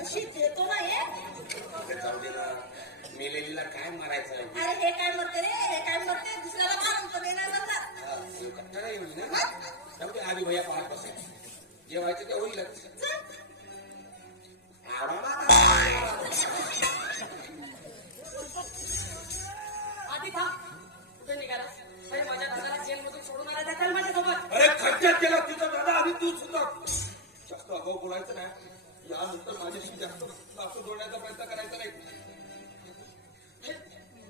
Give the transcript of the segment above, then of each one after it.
अशी देतो ना हे मेलेलीला काय मारायचं? अरे हे काय मरते रे, हे काय मरते, दुसऱ्याला मारून तर येणार म्हणतात. आधी भैया पाहत बसे, जे व्हायचं ते होईलच. आधी थांब, कुठे निघाला? अरे माझ्या दादाला जेलमधून सोडून आला त्या माझ्यासोबत. अरे खड्ड्यात गेला तुझा दादा, आधी तू सुद्धा जास्त अभाव बोलायचं नाही. यानंतर माझ्याशी जास्त सासू जोडण्याचा प्रयत्न करायचा नाही.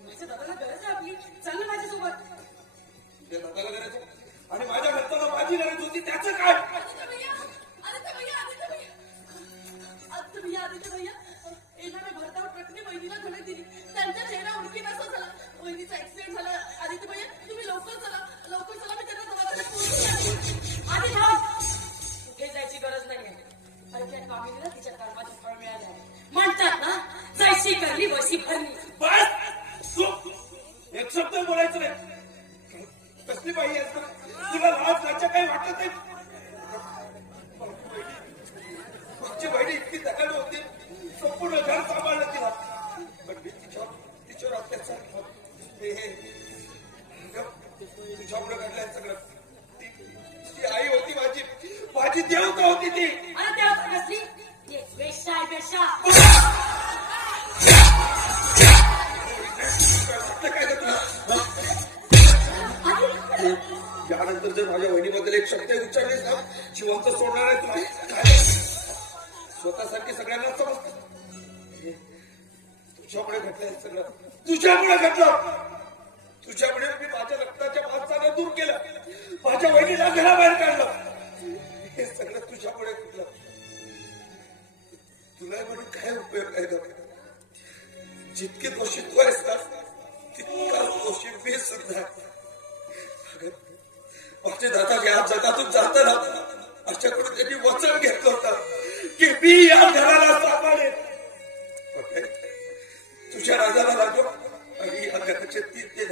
माझ्या दादाला गरज आहे आपली, चल ना माझ्यासोबत. तुझ्या दादाला गरज आहे आणि माझ्या घरच्याला माझी गरज होती, त्याचं काय? आदित्य भैया येणाऱ्या भरतावर ट्रकने वहिनीला धडक दिली, त्यांचा चेहरा उडकी नसा झाला. वहिनीचा ऍक्सिडेंट झाला. आदित्य भैया तुम्ही लवकर चला, लवकर चला, मी त्यांना दवाखान्यात पोहोचून. आधी थांब, कुठे जायची गरज नाहीये. अरे त्या कामिनीला तिच्या कर्माचे फळ मिळाले आहे. म्हणतात ना, जैशी करली वशी भरली. बस तू एक शब्द बोलायचं नाही. कसली बाई आहेस ना, तुला लाज लाजा काही वाटत नाही. तुमची बहिणी इतकी दखल होती, संपूर्ण घर सांभाळलं तिला, पण मी तिच्यावर अत्याचार तुझ्यामुळे घडलंय सगळं. ती आई होती माझी, माझी देवता होती ती. अरे देवता कसली? वेश्या आहे, वेश्या. यानंतर जर माझ्या वहिनीबद्दल एक शब्द उच्चारले ना, जिवंत सोडणार आहे तुला. स्वतःसारखी सगळ्यांना समजत. तुझ्यामुळे घडलंय सगळं, तुझ्यामुळे घडलं. तुझ्यामुळे मी माझ्या रक्ताच्या माणसाला दूर केलं, माझ्या वहिनीला घराबाहेर काढलं. हे सगळं तुझ्यामुळे घडलं. तुला म्हणून काय उपयोग आहे? जितके दोषी तू आहेस ना, तितका दोषी मी सुद्धा. माझे दादा या जगातून जाताना माझ्याकडून त्यांनी वचन घेतलं होतं की मी या घराला सांभाळेन. तुझ्या राजाला लागलो आणि या घराचे 3 ते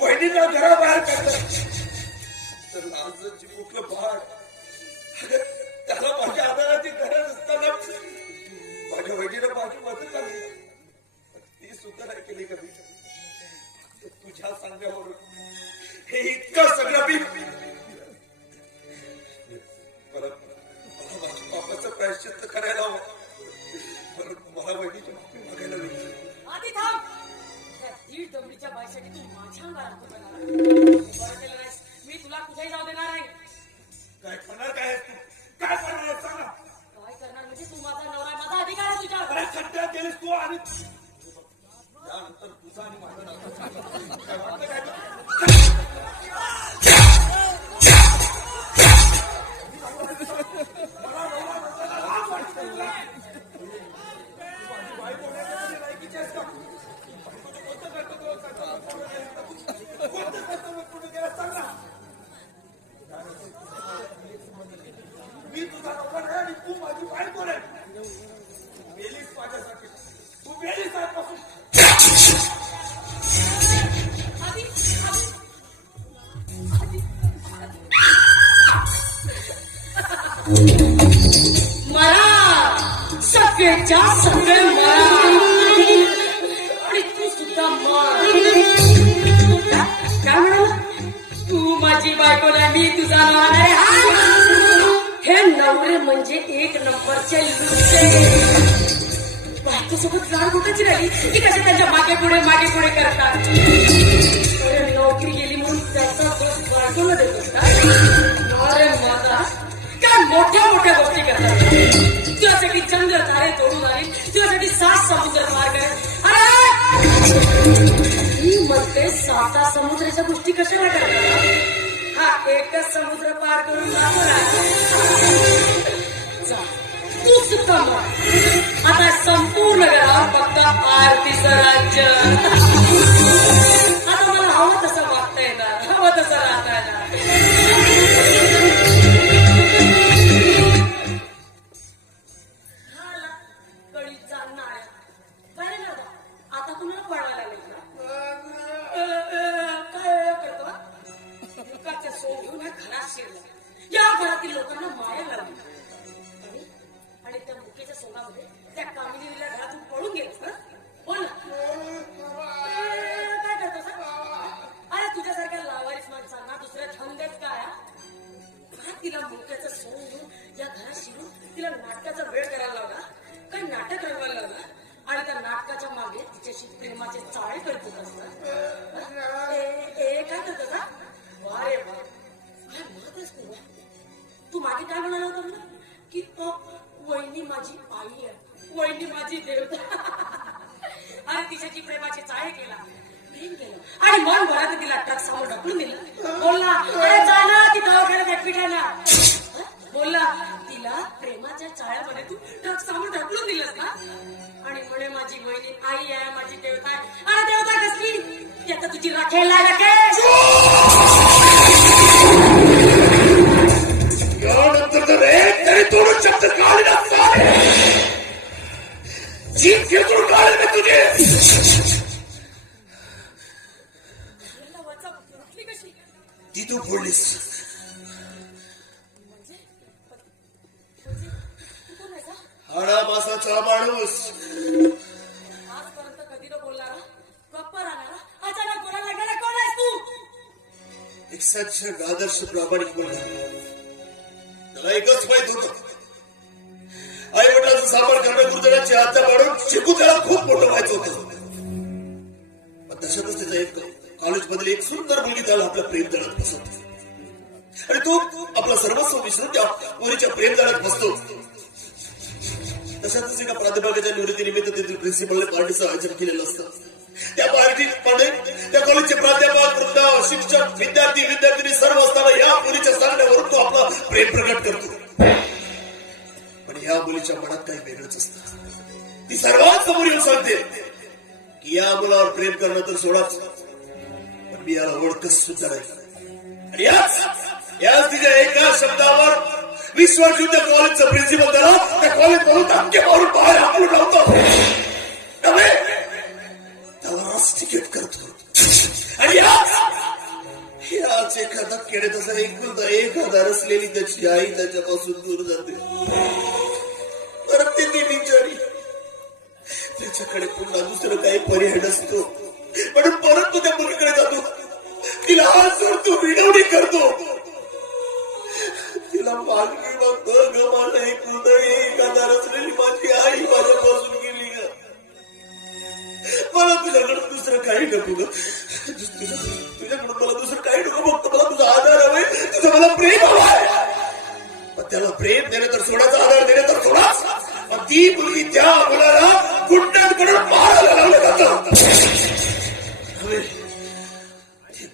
बहिणीला घराबाहेर काढलं. तर लाजची कुठलं बाळ, त्याला माझ्या आधाराची गरज असताना माझ्या वहिनीला माझी मदत झाली, ती सुद्धा नाही केली कधी. तुझ्या सांगण्यावरून हे इतकं सगळं मी मला माझ्या पापाचं प्रायश्चित्त करायला हवं. मला वहिनीची माफी मागायला नाही. आधी थांब, त्या 1.5 दमडीच्या बाईसाठी तू माझ्या अंगावर हात उचलला. बरं केलं नाहीस, मी तुला कुठेही जाऊ देणार नाही. काय करणार, काय आहेस तू? काय करणार आहे सांगा? काय करणार म्हणजे तू माझा नवरा, माझा अधिकार आहे तुझ्यावर. अरे खड्ड्यात गेलीस तू आणि त्यानंतर तुझा आणि माझा नातं काय वाटतं काय? मी तुझा नोकर आहे आणि तू माझी बायको आहे. मेलीस माझ्यासाठी, तू मेलीस आजपासून. मरा सगळेच्या सगळे मरा आणि तू सुद्धा मर. काय म्हणाला तू? माझी बायको नाही, मी तुझा नवरा नाही. हे नवरे म्हणजे 1 नंबरचे लुचे. बायकोसोबत गाड गोटाची राहिली की कसे त्यांच्या मागे पुढे करतात. नोकरी गेली म्हणून त्याचा दोष बायकोला देतोस का? अरे माझा काय मोठ्या गोष्टी करतात. तुझ्यासाठी जंगल तारे तोडून आली, तुझ्यासाठी 7 समुद्र पार करे. अरे मी म्हणते 7 समुद्राच्या गोष्टी कशाला करतात? हा एकच समुद्र पार करून जातो ना. तू सुद्धा मग आता संपूर्ण घरात फक्त आरतीचं राज्य. आता मला हवं तसं वागता येणार, हवं तसं राहता येणार. कळी चालणार. बरे दादा, आता तुम्हाला पळवायला लागेल ना. शिरला, या घरातील लोकांना माया लागली आणि त्या मुकेच्या सोंगामध्ये त्या कामिनीला घरातून पळून गेला. बोल ना, काय करतोस? अरे तुझ्यासारख्या लावारीस माणसांना दुसऱ्या धंद्यात काय? तिला मुक्याचं सोंग घेऊन या घरात शिरून तिला नाटकाचा वेळ करायला लावला, काय नाटक रंगवायला लावला आणि त्या नाटकाच्या मागे तिच्याशी प्रेमाचे चाळे करत असतात. काय करत होता? वारे वा, काय म्हणतेस तू? मागे काय म्हणाला होता ना की वहिनी माझी आई आहे, वहिनी माझी देवता. अरे तिच्याशी प्रेमाचे चाळे केला, प्रेम केलं आणि मन भरात तिला ट्रक समोर ढकलून दिलं. बोलला, अरे जा ना, ती दवाखान्यात ऍडमिट आहे ना. बोलला, तिला प्रेमाच्या चाळ्यामध्ये तू ट्रक समोर ढकलून दिलंस ना आणि म्हणे माझी वहिनी आई आहे, माझी देवता आहे. अरे देवता कसली? ती आता तुझी राखेल आहे. यानंतर तर एक तरी दोन शब्द काढले असतात, जीव घेतून काढले मी तुझे. ती तू बोललीस हाडा मासाचा माणूस, आजपर्यंत कधी न बोलणारा, गप्प राहणारा, अचानक बोलायला लागणारा कोण आहेस तू? एक सच्चा आदर्श प्रामाणिक मुलगा. त्याला एकच माहित होतं, आई वडिलांचं सामान करणं गुरुजनांच्या हातात पाडून शिकून त्याला खूप मोठं व्हायचं होतं. पण तशातच त्याचा एक कॉलेजमधली एक सुंदर मुलगी त्याला आपल्या प्रेम जाळ्यात बसवते आणि तो आपला सर्वस्व विसरून त्या मुलीच्या प्रेम जाळ्यात बसतो. तशातच एका प्राध्यापकाच्या निवृत्तीनिमित्त तेथील प्रिन्सिपलने पार्टीचं आयोजन केलेलं असतं. त्या पार्टीमध्ये त्या कॉलेजचे प्राध्यापक, वृद्ध, शिक्षक, विद्यार्थी सर्व असताना या मुलीच्या सांगण्यावरून तो आपला प्रेम प्रकट करतो. पण या मुलीच्या मनात काही वेगळंच असतं. ती सर्वात समोर येऊन सांगते की या मुलावर प्रेम करणं तर सोडाच, पण मी याला ओळखच सुद्धा नाही. आणि याच तिच्या एका शब्दावर विश्वयुद्ध कॉलेजचं प्रिन्सिपल त्याला त्या कॉलेजमधून धक्के मारून बाहेर हाकलून लावतो. त्याला रास्टिकेट करतो. आणि याच एका धक्क्याने तसा एखादा रसलेली त्याची आई त्याच्यापासून दूर जाते. परत ती बिचारी त्याच्याकडे पुन्हा दुसरं काही पर्याय नसतो म्हणून परत तो त्या मुलीकडे जातो. तिला हात जोडतो, विनवणी करतो, तिला मागणी मागतो. ग माझं एक हृदय, एखादा रचलेली माझी आई माझ्यापासून गेली ग, मला तुझ्याकडे दुसरं काही नको ग, तुझ्याकडून मला दुसरं काही नको, फक्त मला तुझा आधार हवाय, तुझं मला प्रेम हवाय. पण त्याला प्रेम देणे तर सोडाचा, आधार देणे तर सोडाच. पण ती मुलगी त्या मुलाला गुंडांकडून मारायला लावलं जातं.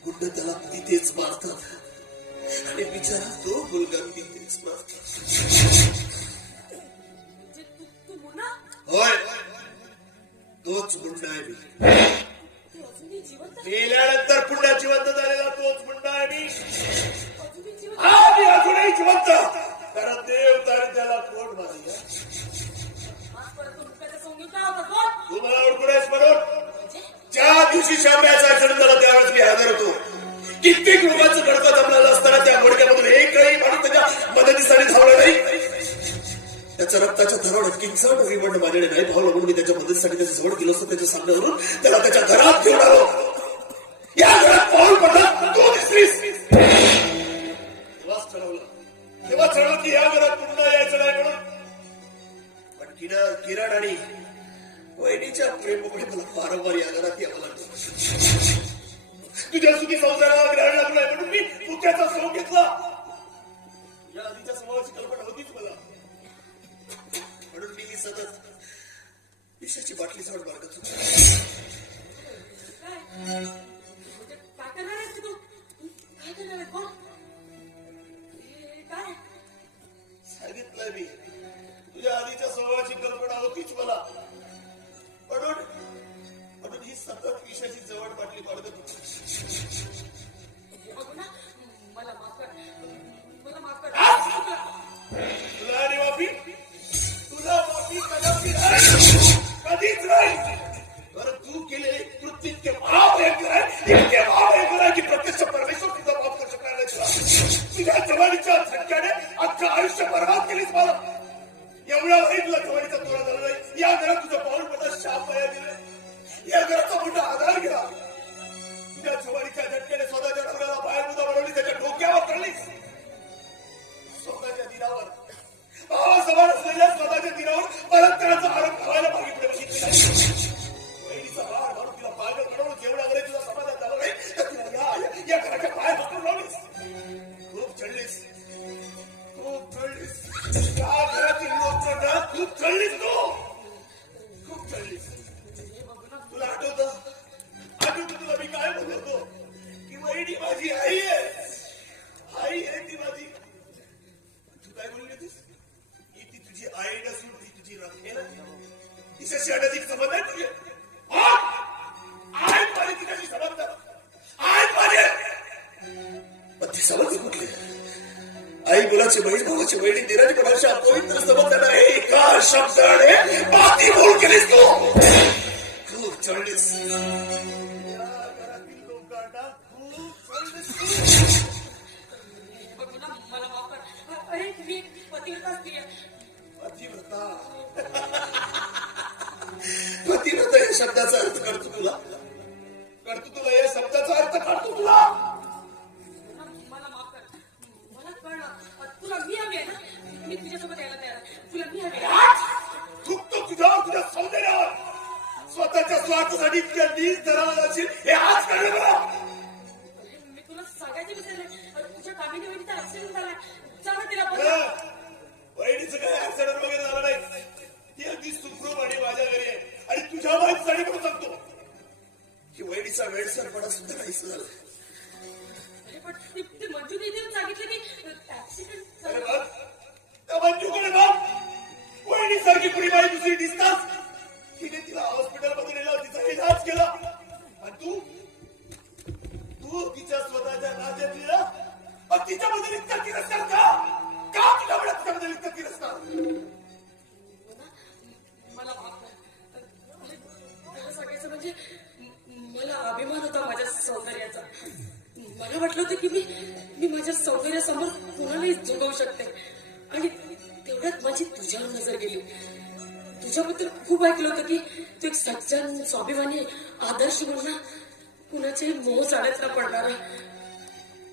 गुंड त्याला तिथेच मारतात आणि बिचारा तो मुलगा तिथेच मारतात. होय, तोच गुंड आहे मी. गेल्यानंतर पुन्हा जिवंत झालेला तोच गुंड आहे मी. अजूनही जिवंत, कारण देव तारी त्याला कोण मारला. तू मला ओळखून आहेस म्हणून ज्या दिवशी शाम्याचा ऍक्सिडेंट झाला त्यावेळेस मी हजर होतो. कित्येक लोकांचं गडकं जमलेलं असताना त्या मोडक्यामधून एकही माणूस त्याच्या मदतीसाठी धावला नाही. त्याच्या रक्ताच्या थरावर किंचण विवंड माझ्याकडे नाही भावलं म्हणून मी त्याच्या मदतीसाठी त्याच्या जवळ गेलो असतो. त्याच्या सामन्यावरून त्याला त्याच्या घरात घेऊन आलो. या घरात पाऊल पडला तो दिसलीस. तेव्हा ठरवलं की या घरात पुन्हा यायचं नाही म्हणून. पण किरण आणि वहिनीच्या प्रेमामुळे मला वारंवार या घरात यावं लागलं. तुझ्या सुखी संसाराला ग्रहण लागलं म्हणून मी पुत्याचा सोंग घेतला. या आधीच्या स्वभावाची कल्पना होतीच मला, म्हणून मी सतत विषयाची बाटली सोड मारत होतो. काय करणार आहेस तू? काय करणार आहे? कोण काय सांगितलंय मी, तुझ्या आधीच्या स्वभावाची कल्पना होतीच मला, म्हणून ही सतत विषयाची जवळ बाटली पाडत होती. मला माफ कर, मला माफ कर. तुला आणि माफी, तुला माफी कधीच नाही. बरं, तू केलेले कृत्य इतके महाभयंकर आहे की प्रत्यक्ष परमेश्वर तुझा माफ करू शकणार नाही. तुझ्या जवळ जवानीच्या झटक्याने अख्खं आयुष्य बर्बाद केलीस मला. एवढ्यावरही तुला जवानीचा तोडा झाला नाही. या घरात तुझं पाऊल पडला शाप पाया दिले. या घराचा मोठा आधार गेला. तुझ्या जवानीच्या झटक्याने स्वतःच्या नवऱ्याला बाहेर मुदा बनवली, त्याच्या डोक्यावर पडलीस. स्वतःच्या दिनावर भावासमान असलेल्या स्वतःच्या दिनावर बलात्काराचा आरोप लावायला मागे पुढे बघितले. बहिणीचा बाळ म्हणून तिला पागल बनवून जेवढ्यावरही तुला समाधान झालं नाही तर तिला या घराच्या बाहेर बसून लावलीस. खूप चढलीस, खूप चढलीस. या घरातील लोकांना खूप चढलीस तू, खूप चढलीस. तुला आठवतं तुला मी काय बोललो होतो की वहिनी माझी आई आहे, आई आहे ती माझी. तू काय बोलली होतीस की ती तुझी आई नसून ती तुझी रक्ते ना. तिच्याशी अधिक संबंध आहे तुझे. आई माझी तिच्याशी संबंध, आई माझे. पण ती संबंध कुठले? आई मुलाची बहीण, भावाची बहिणी, दिराची कोणाच्या पवित्र संबंध नाही. एका शब्दाने बाती बोल केलीस तू. खूप चढलीस. घरातील लोकांना खूप चढलीस. मला माफ कर. अरे मी पतिव्रता स्त्री आहे. पतिव्रता, पतिव्रता या शब्दाचा अर्थ करतो तुला, या शब्दाचा अर्थ काढतो तुला. मला माफ कर. मला कळलं तुला मी हवी आहे ना. मी तुझ्यासोबत यायला तयार आहे. तुला मी हवी आहे. थुकतो तुझ्यावर, तुझ्या सौंदर्यावर. स्वतःच्या स्वार्थासाठी इतक्या नीच दराला जाशील हे आज कळलं मला. मी तुला सांगायचं विसरले. तुझ्या कामिनी वहिनीचा ऍक्सिडेंट झाला. चला तिला बहिणीचं काय ऍक्सिडेंट वगैरे झाला नाही. ती अगदी सुखरूप आणि माझ्या घरी आहे. आणि तुझ्या माहितीसाठी म्हणून सांगतो की वहिनीचा वेळसरपणा सुद्धा नाहीस झाला. पण ते मंजूने देऊन सांगितलं की ऍक्सिडेंट. अरे बघ त्या मंजूकडे बघ. वहिनीसारखी कुणी बाई दुसरी दिसताच. तिने तिला हॉस्पिटलमध्ये नेलं, तिचा इलाज केला. आणि तू तिच्या स्वतःच्या नात्यात लिहिला. मग तिच्याबद्दल इतका तिरस्कार का तुझ्याकडे तिच्याबद्दल इतका तिरस्कार? मला माफ कर. सांगायचं म्हणजे मला अभिमान होता माझ्या सौंदर्याचा. मला वाटलं होतं की मी माझ्या सौंदर्यासमोर कुणालाही झुकवू शकते. आणि तेवढ्यात माझी तुझ्यावर नजर गेली. तुझ्याबद्दल खूप ऐकलं होतं की तू एक सज्जन, स्वाभिमानी, आदर्श मुलगा, कुणाच्याही मोह चालत न पडणारा.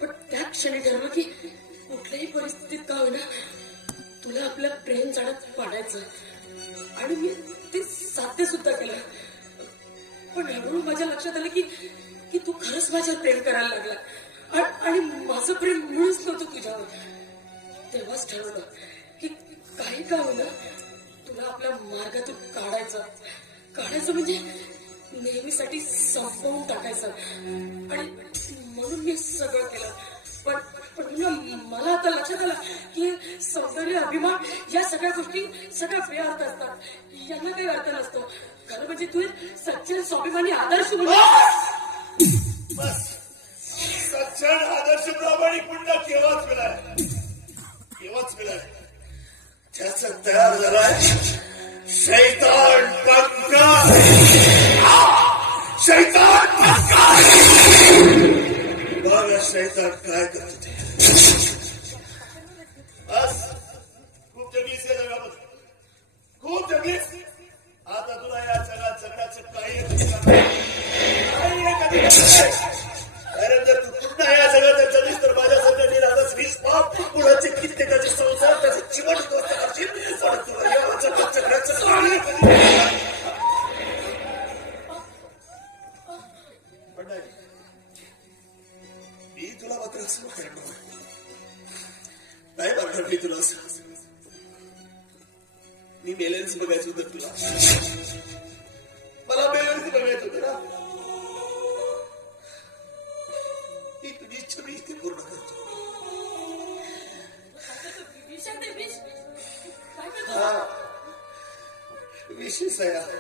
पण त्या क्षणी ठरवलं की कुठल्याही परिस्थितीत का होईना तुला आपल्या प्रेम जाण्यात पाडायचं. आणि मी ते साध्य सुद्धा केलं. पण हळूहळू माझ्या लक्षात आलं की तू खरंच माझ्यावर प्रेम करायला लागला. आणि माझं प्रेम मिळूच नव्हतं तुझ्यावर. तेव्हाच ठरवलं की काही का होईना तुला आपल्या मार्गातून काढायचं म्हणजे नेहमीसाठी संपवून टाकायचं. आणि म्हणून मी सगळं केलं. पण मला आता लक्षात आलं की सौंदर्य, अभिमान या सगळ्या गोष्टी सगळ्या बेअर्थ असतात. यांना काही अर्थ नसतो. खरं म्हणजे तू सज्जन, स्वाभिमानी, आदर्श बस. सज्जन, आदर्श, प्रामाणिक पुन्हा केव्हाच मिळाय. त्याचा तयार झालाय शैतान पंका. शैतान पंका. बघा शैतान काय करत ते. बस खूप जगलीस या जगामध्ये, खूप जगलीस. आता तुला या जगात जगण्याचं काही अरे जर तू पुन्हा या जगात जगलीस तर माझ्यासाठी निरागस 20 पाप कुणाचे कित्येकाचे संसार त्याचे जीवन दोस्त करशील. पण तुला या जगात जगण्याचं पण मी तुला मात्र असं करणार नाही. बघणार मी तुला असं. मी मेलेन्स बघायचं होतं तुला. मला मेलेन्स बघायचं होतं ना. ती तुझी इच्छा मी इथे पूर्ण करतो. विशेष आहे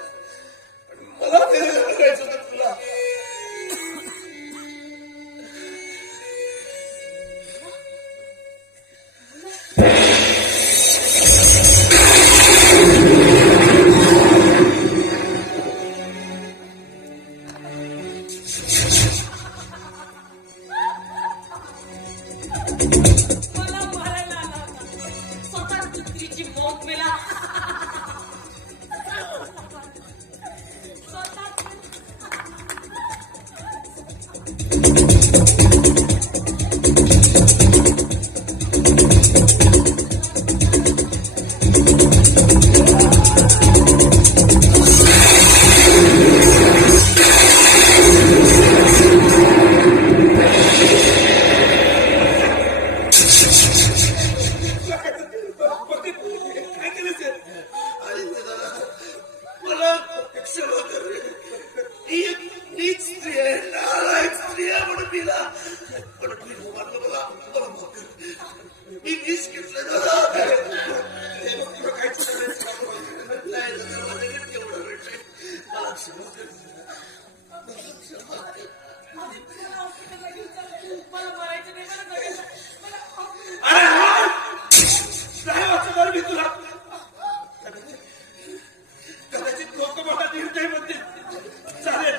पण मला मेलेन्स बघायचं होतं तुला. मला काय केलं ते? आणि दादा मला क्षमा कर रे. ही एक नीच स्त्री आहे, नालायक स्त्री आहे म्हणून तिला पण प्लीज मला माफ कर. मी विष घेतलं दादा. तुला काहीच नाही दादा, माझ्याकडे तेवढा वेळ नाही. मला क्षमा कर. क्षमा कर. मला मारायचं नाही, मला जगायचं. अरे हा नाही वाचणार मी तुला. कदाचित लोक मला निर्दय म्हणते. चालेल,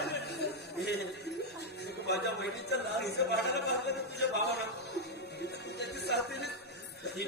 माझ्या बहिणीचं लहानचं भांडण मारलं ना तुझ्या भावाला, त्याची साथ दिली.